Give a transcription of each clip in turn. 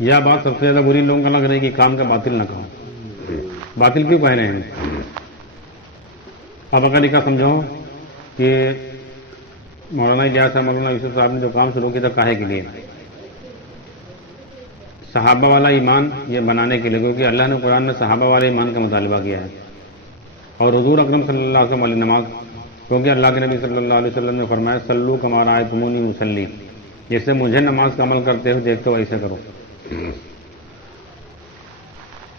یا بات سب سے زیادہ بری لوگوں کا لگ رہی ہے کہ کام کا باطل نہ کہو. باطل کیوں کہہ رہے ہیں؟ اب اگر لکھا سمجھو کہ مولانا الیاس صاحب مولانا یوسف صاحب نے جو کام شروع کیا تھا کاہے کے لیے؟ صحابہ والا ایمان یہ بنانے کے لیے، کیونکہ اللہ نے قرآن میں صحابہ والے ایمان کا مطالبہ کیا ہے. اور حضور اکرم صلی اللہ علیہ وسلم والی نماز، کیونکہ اللہ کے نبی صلی اللہ علیہ وسلم نے فرمایا صلو کما رأیتمونی اصلی، جیسے مجھے نماز کا عمل کرتے ہو دیکھتے ہو ایسے کرو.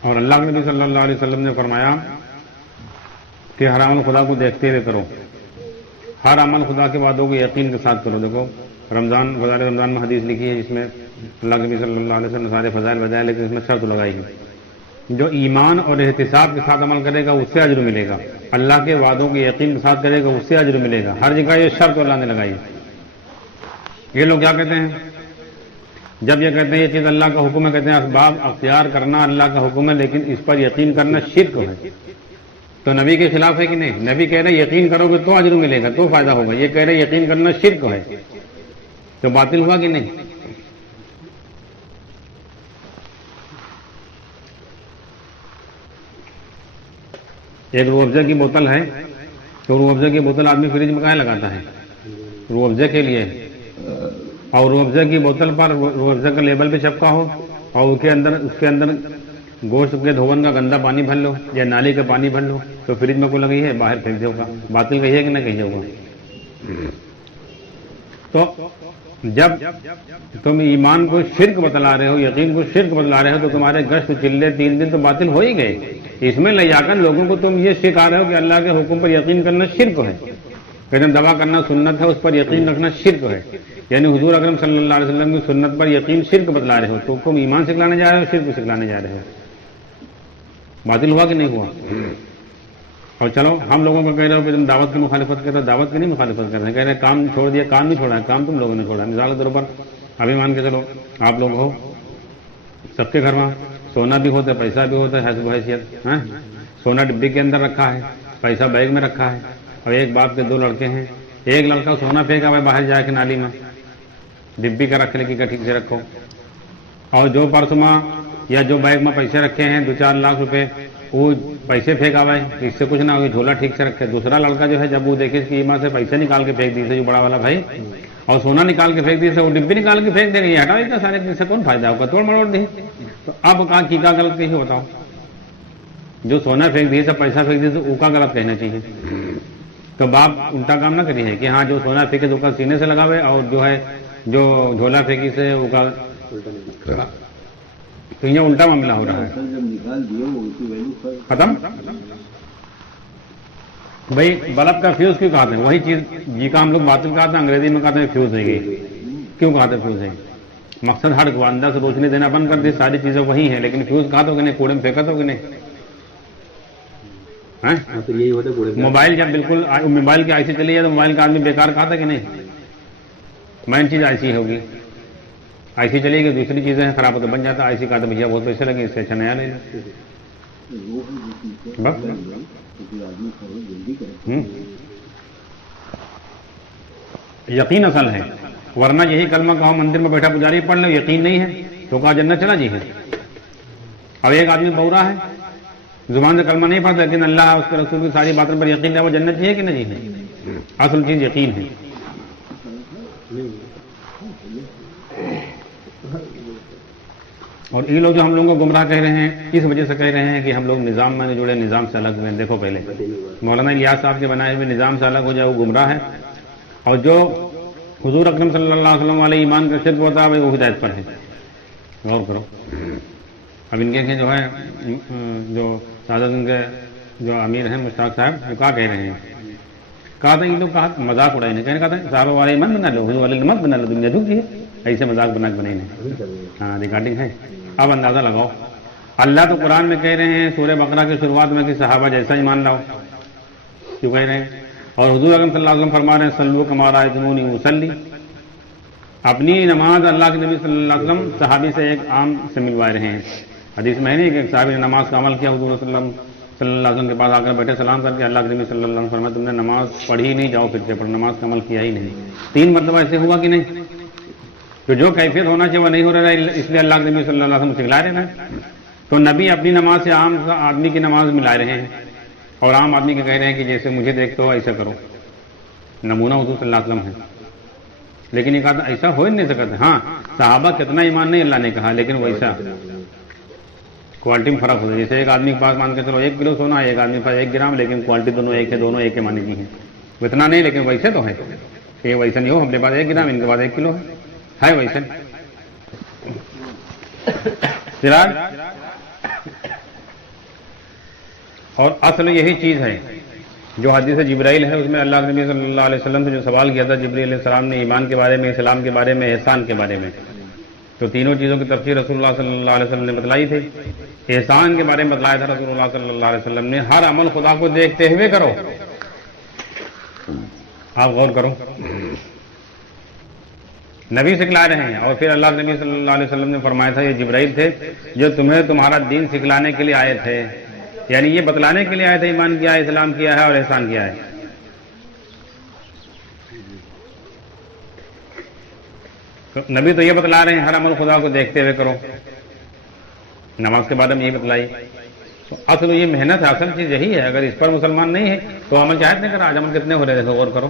اور اللہ کے نبی صلی اللہ علیہ وسلم نے فرمایا کہ ہر عمل خدا کو دیکھتے ہوئے کرو، ہر عمل خدا کے وعدوں کو یقین کے ساتھ کرو. دیکھو رمضان، فضائل رمضان میں حدیث لکھی ہے جس میں اللہ کے نبی صلی اللہ علیہ وسلم نے سارے فضائل بتائے، لیکن اس میں شرط لگائی ہے جو ایمان اور احتساب کے ساتھ عمل کرے گا اس سے اجر ملے گا، اللہ کے وعدوں کے یقین کے ساتھ کرے گا اس سے اجر ملے گا. ہر جگہ یہ شرط اللہ نے لگائی ہے. یہ لوگ کیا کہتے ہیں جب یہ کہتے ہیں یہ چیز اللہ کا حکم ہے، کہتے ہیں اسباب اختیار کرنا اللہ کا حکم ہے لیکن اس پر یقین کرنا شرک ہے. تو نبی کے خلاف ہے کہ نہیں؟ نبی کہہ رہے یقین کرو گے تو اجر ملے گا، تو فائدہ ہوگا. یہ کہہ رہے یقین کرنا شرک ہے، تو باطل ہوا کہ نہیں؟ ایک روح افزا کی بوتل ہے، تو روح افزا کی بوتل آدمی فریج میں کہاں لگاتا ہے؟ روح افزا کے لیے. اور روح افزا کی بوتل پر روح افزا کا لیبل بھی چپکا ہو اور اس کے اندر گوشت کے دھون کا گندا پانی بھر لو یا نالی کا پانی بھر لو، تو فریج میں کو لگی ہے باہر پھینک دو گا. باطل کہیے کہ نہ کہیے ہوگا؟ تو جب تم ایمان کو شرک بتلا رہے ہو، یقین کو شرک بتلا رہے ہو، تو تمہارے گشت چلے 3 دن تو باطل ہو ہی گئے. اس میں لیاقت لوگوں کو تم یہ سکھا رہے ہو کہ اللہ کے حکم پر یقین کرنا شرک ہے، کہتے دعا کرنا سنت ہے، اس پر یقین رکھنا شرک ہے. یعنی حضور اکرم صلی اللہ علیہ وسلم کی سنت پر یقین شرک بتلا رہے ہو. تو تم ایمان سکھلانے جا رہے ہو، شرک سکھلانے جا رہے ہو. باطل ہوا کہ نہیں ہوا؟ اور چلو ہم لوگوں کو کہہ رہے ہو کہ تم دعوت کی مخالفت کر رہے ہو. دعوت کی نہیں مخالفت کر رہے ہیں، کہہ رہے ہیں کام چھوڑ دیا. کام نہیں چھوڑا ہے، کام تم لوگوں نے چھوڑا ہے. مثال کے طور پر ابھی مان کے چلو آپ لوگ ہو، سب کے گھر میں سونا بھی ہوتا ہے، پیسہ بھی ہوتا ہے، حسب حیثیت. سونا ڈبی کے اندر رکھا ہے، پیسہ بیگ میں رکھا ہے. اور ایک باپ کے 2 لڑکے ہیں، ایک لڑکا سونا پھینکا ہوا باہر جا کے نالی میں، ڈبی کا رکھ لے کہ ٹھیک سے رکھو. اور جو پرس میں یا جو بیگ میں پیسے رکھے ہیں 2-4 لاکھ روپے، وہ پیسے پھینکا ہوا ہے، اس سے کچھ نہ ہوئی، جھولا ٹھیک سے رکھے. دوسرا لڑکا جو ہے جب وہ دیکھے اس کی ماں سے پیسے نکال کے پھینک دی، جو بڑا والا بھائی، اور سونا نکال کے پھینک دی، وہ ڈبی نکال کے پھینک دے گا، یہ ہٹاؤ اتنا سارے چیز سے کون فائدہ ہوگا؟ توڑ مروڑ دی. تو اب کہاں کی کا غلط کہیں بتاؤ؟ جو سونا پھینک دی سب پیسہ پھینک دی تو وہ کا غلط کہنا چاہیے. تو باپ الٹا کام نہ کری ہے کہ ہاں جو سونا پھینکے تو کا سینے سے لگاوے، اور جو ہے جو جھولا پھینکی سے وہ کا، تو یہ الٹا معاملہ ہو رہا ہے. ختم بھائی بلب کا فیوز کیوں کہتے ہیں؟ وہی چیز جی کا ہم لوگ باطل کہتے ہیں، انگریزی میں کہتے ہیں فیوز ہے گی. کیوں کہتے ہیں فیوز ہے؟ مقصد ہٹ کو اندر سے روشنی دینا بند کر دی. ساری چیزیں وہی ہیں لیکن فیوز کہا تو کہ نہیں، کوڑے میں پھینکا تو کہ نہیں. موبائل جب بالکل موبائل کی آئی سی چلی ہے تو موبائل کا آدمی بیکار کہا تھا کہ نہیں؟ مین چیز آئی سی ہوگی، آئی سی چلے گی دوسری چیزیں خراب ہوتے بن جاتا. آئی سی کہا تو بھیا بہت پیسے لگے، اس سے اچھا نیا لے لیں. یقین اصل ہے، ورنہ یہی کلمہ کہو مندر میں بیٹھا پجاری پڑھ لو، یقین نہیں ہے تو کہا جنت چلا جی ہے. اب ایک آدمی بورا ہے، زبان سے کلمہ نہیں پڑھتا لیکن اللہ اس کے رسول کی ساری باتوں پر یقین ہے، وہ جنت ہے کہ نہیں ہے؟ اصل چیز یقین ہے. اور یہ لوگ جو ہم لوگوں کو گمراہ کہہ رہے ہیں اس وجہ سے کہہ رہے ہیں کہ ہم لوگ نظام میں جڑے، نظام سے الگ ہوئے. دیکھو پہلے مولانا الیاس صاحب کے بنائے ہوئے نظام سے الگ ہو جائے وہ گمراہ ہے، اور جو حضور اکرم صلی اللہ علیہ وسلم والے ایمان کا شرک ہوتا ہے وہ ہدایت پر ہے. غور کرو. اب ان کے جو ہے جو سعادت ان کے جو امیر ہیں مشتاق صاحب، وہ کیا کہہ رہے ہیں؟ کہا تھا یہ لوگ کہا مذاق اڑائی نہیں، کہنے کہا تھا صحابہ والے ایمان بنا لو، حضور والے مت بنا لو، دنیا جھک جی ہے. ایسے مذاق بنا کے بنائی نہیں. ہاں ریکارڈنگ ہے. اب اندازہ لگاؤ، اللہ تو قرآن میں کہہ رہے ہیں سورہ بقرہ کی شروعات میں کہ صحابہ جیسا ایمان لاؤ، کیوں کہہ رہے ہیں؟ اور حضور اکرم صلی اللہ علیہ وسلم فرما رہے ہیں صلو کما رأیتمونی اصلی. اپنی نماز اللہ کے نبی صلی اللہ علیہ وسلم صحابی سے ایک عام سے ملوائے رہے ہیں. حدیث میں نہیں کہ ایک صحابی نے نماز کا عمل کیا، حضور صلی اللہ علیہ وسلم کے پاس آ کر بیٹھے سلام کر کے اللہ کے نبی صلی اللہ علیہ وسلم فرمایا تم نے نماز پڑھی نہیں، جاؤ پھر سے پڑھو. نماز کا عمل کیا ہی نہیں. 3 مرتبہ ایسے ہوا کہ نہیں؟ تو جو کیفیت ہونا چاہیے وہ نہیں ہو رہا ہے، اس لیے اللہ کے نبی صلی اللہ علیہ وسلم سکھلا رہے ہیں. تو نبی اپنی نماز سے عام آدمی کی نماز ملا رہے ہیں اور عام آدمی کے کہہ رہے ہیں کہ جیسے مجھے دیکھتے ہو ایسا کرو. نمونہ حضور صلی اللہ علیہ وسلم ہے، لیکن یہ کہا ایسا ہو ہی نہیں سکتا. ہاں صحابہ کتنا ایمان نہیں اللہ نے کہا، لیکن ویسا کوالٹی میں فرق ہوتا ہے. جیسے ایک آدمی کے پاس مان کے چلو 1 کلو سونا ہے، ایک آدمی کے پاس 1 گرام، لیکن کوالٹی دونوں ایک ہے، دونوں ایک کے معنی کی ہیں. اتنا نہیں لیکن ویسے تو ہے. یہ ویسا نہیں ہو ہم کے پاس 1 گرام، ان کے پاس 1 کلو ہے ویسے. اور اصل یہی چیز ہے جو حدیث جبرائیل ہے، اس میں اللہ کے نبی صلی اللہ علیہ وسلم سے جو سوال کیا تھا جبرائیل علیہ السلام نے ایمان کے بارے میں، اسلام کے بارے میں، احسان کے بارے میں، تو تینوں چیزوں کی تفسیر رسول اللہ صلی اللہ علیہ وسلم نے بتلائی تھی. احسان کے بارے میں بتلایا تھا رسول اللہ صلی اللہ علیہ وسلم نے، ہر عمل خدا کو دیکھتے ہوئے کرو. آپ غور کرو، نبی سکھلا رہے ہیں. اور پھر اللہ کے نبی صلی اللہ علیہ وسلم نے فرمایا تھا یہ جبرائیل تھے جو تمہیں تمہارا دین سکھلانے کے لیے آئے تھے، یعنی یہ بتلانے کے لیے آئے تھے ایمان کیا ہے، اسلام کیا ہے اور احسان کیا ہے. نبی تو یہ بتلا رہے ہیں ہر عمل خدا کو دیکھتے ہوئے کرو. نماز کے بارے میں یہی بتلائی. تو اصل یہ محنت ہے، اصل چیز یہی ہے. اگر اس پر مسلمان نہیں ہے تو عمل چاہتے نہیں کرا. آج عمل کتنے ہو رہے تھے غور کرو.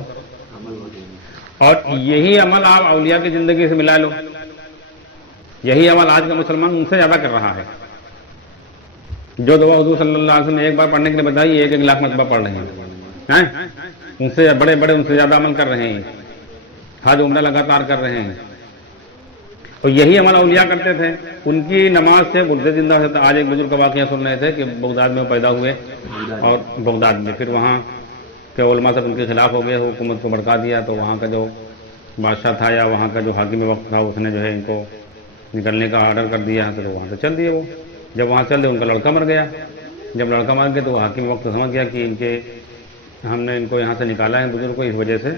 اور یہی عمل آپ اولیاء کی زندگی سے ملا لو، یہی عمل آج کا مسلمان ان سے زیادہ کر رہا ہے. جو دعا حضور صلی اللہ علیہ وسلم نے ایک بار پڑھنے کے لیے بتائی، 1 لاکھ مرتبہ پڑھ رہے ہیں. ان سے بڑے بڑے ان سے زیادہ عمل کر رہے ہیں، حج عمرہ لگاتار کر رہے ہیں. اور یہی عمل اولیاء کرتے تھے. ان کی نماز سے گردے زندہ ہوتے تھے. آج ایک بزرگ کا واقعہ سن رہے تھے کہ بغداد میں پیدا ہوئے اور بغداد میں پھر وہاں کے علماء سب ان کے خلاف ہو گئے، حکومت کو بھڑکا دیا. تو وہاں کا جو بادشاہ تھا یا وہاں کا جو حاکم وقت تھا اس نے جو ہے ان کو نکلنے کا آرڈر کر دیا. تو وہاں سے چل دیے. وہ جب وہاں چل دیے ان کا لڑکا مر گیا. جب لڑکا مر گیا تو وہ حاکم وقت سمجھ گیا کہ ہم نے ان کو یہاں سے نکالا ہے بزرگ کو، اس وجہ سے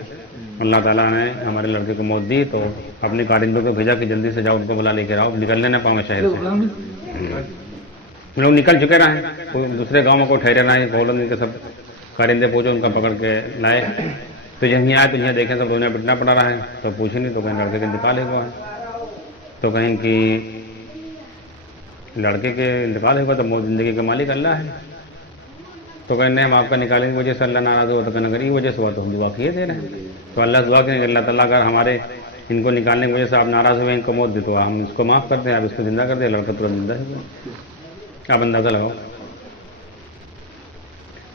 اللہ تعالیٰ نے ہمارے لڑکے کو موت دی. تو اپنے کارندوں کو بھیجا کہ جلدی سے جاؤ ان کو بلا لے کے آؤ، نکلنے نہ پاؤں شہر سے. لوگ نکل چکے رہے، کوئی دوسرے گاؤں میں کوئی ٹھہرے رہے. بولن کے سب کارندے پوچھے، ان کا پکڑ کے لائے. تو یہیں آئے تو یہیں دیکھیں سب دنیا پٹنا پڑا رہا ہے. تو پوچھیں نہیں تو کہیں لڑکے کے انتقال ہوا ہے. تو کہیں کہ لڑکے کے انتقال ہوگا تو موت زندگی کا مالک اللہ ہے. تو کہیں نہیں ہم آپ کا نکالنے کی وجہ سے اللہ ناراض ہوا. تو کہنا اگر یہ وجہ سے ہوا تو ہم دعا کیے دے رہے ہیں. تو اللہ دعا کریں کہ اللہ تعالیٰ اگر ہمارے ان کو نکالنے کی وجہ سے آپ ناراض ہوئے، ان کو موت دی تو ہم اس کو معاف کرتے ہیں، آپ اس کو زندہ کر دیں. لڑکا ترنت زندہ ہے. آپ اندازہ لگاؤ.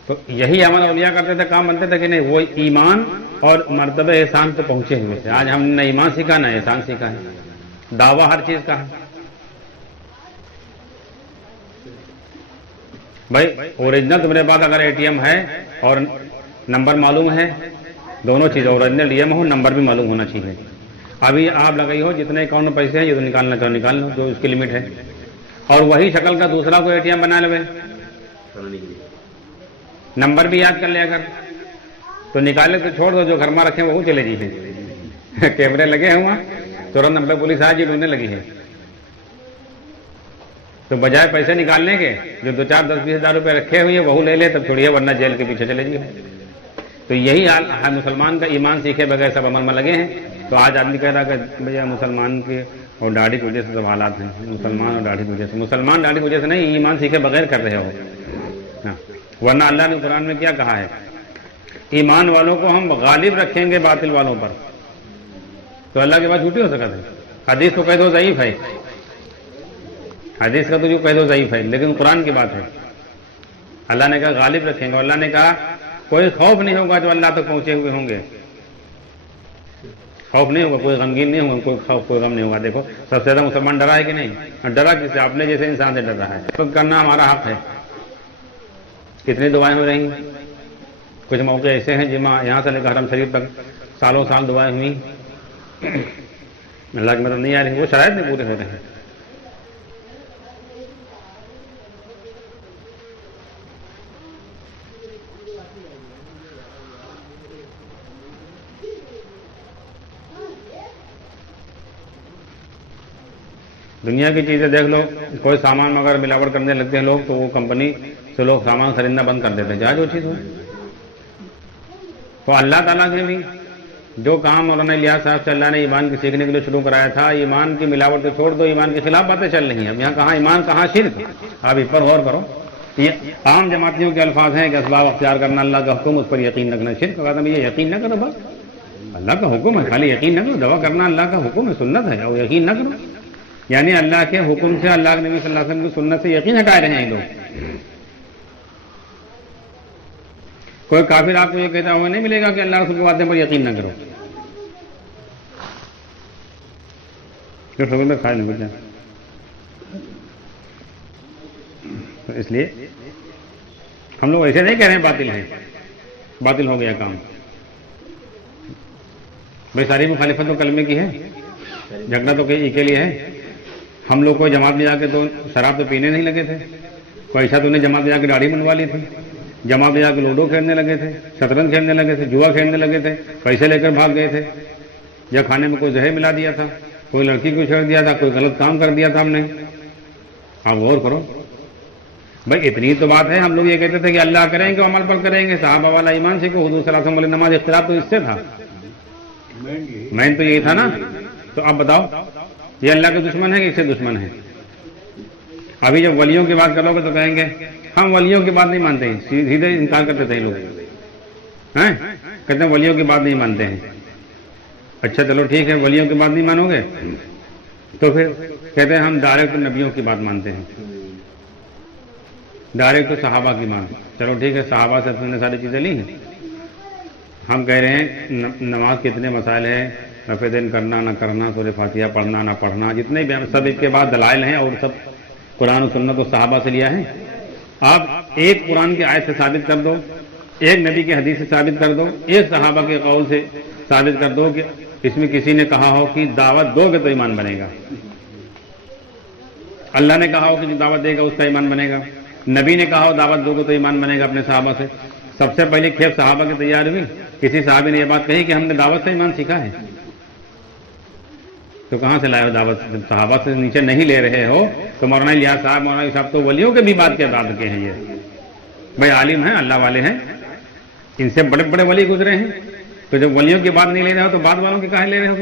تو یہی عمل اولیاء کرتے تھے، کام بنتے تھے کہ نہیں. وہ ایمان اور مرتبہ احسان پہ پہنچے ہوئے تھے. آج ہم نے نہ ایمان سیکھا نہ احسان سیکھا ہے. دعویٰ ہر چیز کا ہے. بھائی اوریجنل تمہارے پاس اگر ATM ہے اور نمبر معلوم ہے، دونوں چیز اوریجنل ATM ہو، نمبر بھی معلوم ہونا چاہیے. ابھی آپ لگائی ہو جتنے اکاؤنٹ میں پیسے ہیں یہ تو نکالنا چاہو نکال لو، جو اس کی لمٹ ہے. اور وہی شکل کا دوسرا کوئی ATM بنا لو، نمبر بھی یاد کر لے اگر تو نکالے تو چھوڑ دو. جو گھر میں رکھے وہ چلے جی. کیمرے لگے ہیں وہاں، ترنت نمبر پولیس آج ہی ڈھونڈنے لگی ہے. تو بجائے پیسے نکالنے کے جو 2 4 10 20 ہزار روپے رکھے ہوئے وہ لے لے تب چھوڑیے، ورنہ جیل کے پیچھے چلے جائیے. تو یہی حال ہے مسلمان کا. ایمان سیکھے بغیر سب عمل میں لگے ہیں. تو آج آدمی کہہ رہا کہ بھیا مسلمان کے اور داڑھی کی وجہ سے سب حالات ہیں. مسلمان اور داڑھی کی وجہ سے، مسلمان داڑھی کی وجہ سے نہیں، ایمان سیکھے بغیر کر رہے ہو. ورنہ اللہ نے قرآن میں کیا کہا ہے، ایمان والوں کو ہم غالب رکھیں گے باطل والوں پر. تو اللہ کے بعد جھوٹی ہو سکتا ہے. حدیث کو کہہ دو ضعیف ہے، حدیث کا تو جو کہہ دو ضعیف ہے، لیکن قرآن کی بات ہے. اللہ نے کہا غالب رکھیں گے. اللہ نے کہا کوئی خوف نہیں ہوگا جو اللہ تک پہنچے ہوئے ہوں گے. خوف نہیں ہوگا، کوئی غمگین نہیں ہوگا، کوئی خوف کوئی غم نہیں ہوگا. دیکھو سب سے زیادہ مسلمان ڈرا ہے کہ نہیں؟ ڈرا کس سے؟ اپنے جیسے انسان سے ڈر رہا ہے. سب کرنا ہمارا حق ہے. کتنی دعائیں ہو رہی ہیں. کچھ موقع ایسے ہیں جہاں یہاں سے لے کر حرم شریف تک سالوں سال دعائیں ہوئی، اللہ کی مدد نہیں آ رہی. وہ شرائط نہیں پورے ہو رہے ہیں. دنیا کی چیزیں دیکھ لو، کوئی سامان اگر ملاوٹ کرنے لگتے ہیں لوگ تو وہ کمپنی سے لوگ سامان خریدنا بند کر دیتے ہیں، چاہے جو چیز ہو. تو اللہ تعالیٰ کے بھی جو کام مولانا الیاس صاحب سے اللہ نے ایمان کے سیکھنے کے لیے شروع کرایا تھا، ایمان کی ملاوٹ کو چھوڑ دو، ایمان کے خلاف باتیں چل رہی ہیں. اب یہاں کہاں ایمان کہاں شرک. آپ اس پر غور کرو. یہ عام جماعتیوں کے الفاظ ہیں کہ اسباب اختیار کرنا اللہ کا حکم، اس پر یقین رکھنا شرک. کہا تھا یہ یقین نہ کرو، بس اللہ کا حکم ہے، خالی یقین نہ کرو. دعا کرنا اللہ کا حکم ہے، سنت ہے، اور یقین نہ کرو. یعنی اللہ کے حکم سے، اللہ کے نبی صلی اللہ علیہ وسلم کی سنت سے یقین ہٹا رہے ہیں لوگ. کوئی کافر آپ کو یہ کہتا ہوا نہیں ملے گا کہ اللہ رسول کی باتیں پر یقین نہ کرو. کھائے نہیں بچا. تو اس لیے ہم لوگ ایسے نہیں کہہ رہے ہیں باطل ہے، باطل ہو گیا کام. بھائی ساری مخالفت تو کلمے کی ہے، جھگڑا تو کے لیے ہے. ہم لوگ کوئی جماعت میں جا کے تو شراب تو پینے نہیں لگے تھے. کوئی ایسا تو نہیں جماعت میں جا کے داڑھی بنوا لی تھی. جماعت میں جا کے لوڈو کھیلنے لگے تھے، شطرنج کھیلنے لگے تھے، جوا کھیلنے لگے تھے، پیسے لے کر بھاگ گئے تھے، یا کھانے میں کوئی زہر ملا دیا تھا، کوئی لڑکی کو چھیڑ دیا تھا، کوئی غلط کام کر دیا تھا ہم نے. آپ غور کرو بھائی. اتنی تو بات ہے. ہم لوگ یہ کہتے تھے کہ اللہ کریں گے، عمل پر کریں گے. صحابہ والا ایمان سیکھو، حضور صلی اللہ علیہ وسلم والی نماز. اختلاف تو اس سے تھا، مین تو یہی تھا نا. تو اب بتاؤ یہ اللہ کے دشمن ہے کہ اس سے دشمن ہے؟ ابھی جب ولیوں کی بات کرو گے تو کہیں گے ہم ولیوں کی بات نہیں مانتے ہیں. سیدھے انکار کرتے تھے لوگ ہیں، کہتے ہیں ولیوں کی بات نہیں مانتے ہیں. اچھا چلو ٹھیک ہے، ولیوں کی بات نہیں مانو گے تو پھر کہتے ہیں ہم ڈائریکٹ نبیوں کی بات مانتے ہیں، ڈائریکٹ صحابہ کی مان. چلو ٹھیک ہے، صحابہ سے تم نے ساری چیزیں لی ہیں. ہم کہہ رہے ہیں نماز کے اتنے مسائل ہیں، رفع دین کرنا نہ کرنا، سورہ فاتحہ پڑھنا نہ پڑھنا، جتنے بھی سب اس کے بعد دلائل ہیں، اور سب قرآن و سنت و صحابہ سے لیا ہے. آپ ایک قرآن کی آیت سے ثابت کر دو، ایک نبی کی حدیث سے ثابت کر دو، ایک صحابہ کے قول سے ثابت کر دو کہ اس میں کسی نے کہا ہو کہ دعوت دو گے تو ایمان بنے گا. اللہ نے کہا ہو کہ جو دعوت دے گا اس کا ایمان بنے گا. نبی نے کہا ہو دعوت دو گے تو ایمان بنے گا اپنے صحابہ سے. سب سے پہلے کھیپ صحابہ کی تیار ہوئی. کسی صحابی نے یہ بات کہی کہ ہم نے دعوت سے ایمان سیکھا ہے. تو کہاں سے لائے ہو دعوت؟ صحابہ سے نیچے نہیں لے رہے ہو تو مولانا الیاس صاحب، مولانا صاحب تو ولیوں کے بھی بات کے بعد کے ہیں. یہ بھائی عالم ہیں، اللہ والے ہیں، ان سے بڑے بڑے ولی گزرے ہیں. تو جب ولیوں کی بات نہیں لے رہے ہو تو بعد والوں کی کہاں لے رہے ہو؟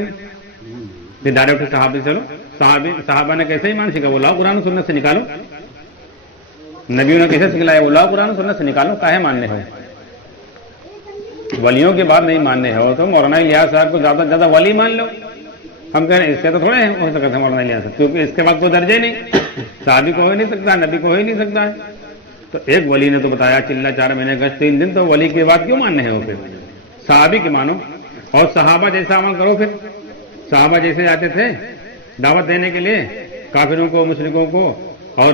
پھر ڈائریکٹ صحابی چلو. صحابہ نے کیسے ایمان سیکھا؟ وہ لاؤ قرآن و سنت سے نکالو. نبیوں نے کیسے سکھلایا؟ وہ لاؤ قرآن و سنت سے نکالو. کاہے ماننے ہو؟ ولیوں کی بات نہیں ماننے ہو تو مولانا الیاس صاحب کو زیادہ سے زیادہ ولی مان لو. ہم کہہ رہے ہیں اس سے تو تھوڑے ہو سکتا ہے مولانا الیاس صاحب، کیونکہ اس کے بعد کوئی درجے نہیں. صحابی کو ہو ہی نہیں سکتا، نبی کو ہو ہی نہیں سکتا ہے. تو ایک ولی نے تو بتایا چلا 4 مہینے گشت 3 دن، تو ولی کی بات کیوں ماننے ہو؟ پھر صحابی کی مانو اور صحابہ جیسا عمل کرو. پھر صحابہ جیسے جاتے تھے دعوت دینے کے لیے کافروں کو، مشرکوں کو، اور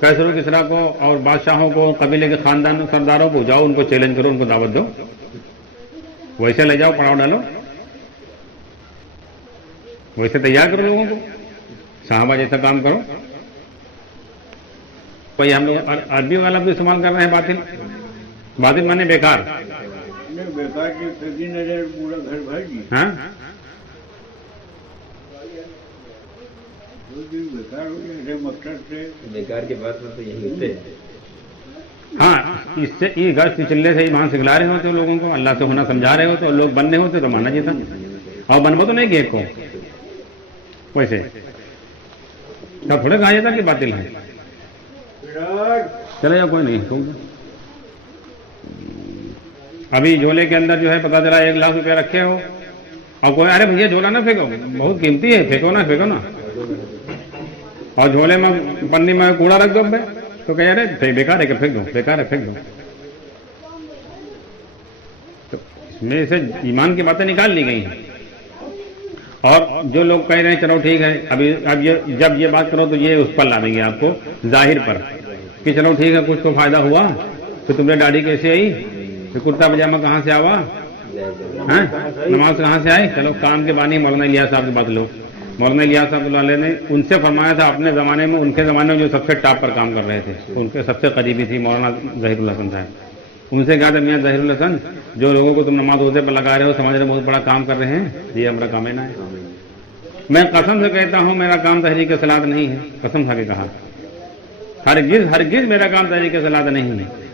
کیسروں کسرا کو، اور بادشاہوں کو، قبیلے کے خاندان سرداروں کو، جاؤ ان کو چیلنج کرو، ان کو دعوت دو. ویسے لے جاؤ، پڑاؤ ڈالو، ویسے تیار کرو لوگوں کو، صحابہ جیسا کام کرو. کوئی ہم لوگ عربی والا بھی استعمال کر رہے ہیں باطل. باطل مانے بیکار. ہاں بیکار کے بعد تو یہی ہوتے ہیں. ہاں اس سے یہ گشت چلے سے ایمان سکھلا رہے ہوتے لوگوں کو، اللہ سے ہونا سمجھا رہے ہوتے، اور لوگ بننے ہوتے تو ماننا چاہتا. اور بنبو تو نہیں کہ ایک کو ویسے تب تھوڑے کہا جاتا کہ باطل ہے. چلے یا کوئی نہیں. ابھی جھولے کے اندر جو ہے پتا چلا 1 لاکھ روپیہ رکھے ہو، اور کوئی ارے بھیا جھولا نہ پھینکو، بہت قیمتی ہے، پھینکو نا. اور جھولے میں پنی میں کوڑا رکھ دو تو کہہ رہے بیکار ہے کہ پھینک دو، بیکار ہے پھینک دو. تو اس میں سے ایمان کی باتیں نکال لی گئی ہیں. اور جو لوگ کہہ رہے ہیں چلو ٹھیک ہے، اب جب یہ بات کرو تو یہ اس پر لا دیں گے آپ کو ظاہر پر کہ چلو ٹھیک ہے کچھ تو فائدہ ہوا. تو تمہیں داڑھی کیسے آئی؟ پھر کرتا پاجامہ کہاں سے آوا؟ نماز کہاں سے آئی؟ چلو کام کے بانی مولانا الیاس صاحب کی بات لو. مولانا الیاس صاحب اللہ علیہ نے ان سے فرمایا تھا اپنے زمانے میں، ان کے زمانے میں جو سب سے ٹاپ پر کام کر رہے تھے، ان کے سب سے قریبی تھی مولانا ظہیر الحسن صاحب. ان سے کہا تھا میاں ظہیر الحسن، جو لوگوں کو تم نماز روزے پر لگا رہے ہو سمجھ رہے بہت بڑا کام کر رہے ہیں، یہ ہمارا کام ہے نا. میں قسم سے کہتا ہوں میرا کام تحریک صلاۃ نہیں ہے. قسم کھا کے کہا ہرگز میرا کام تحریک صلاۃ نہیں ہے.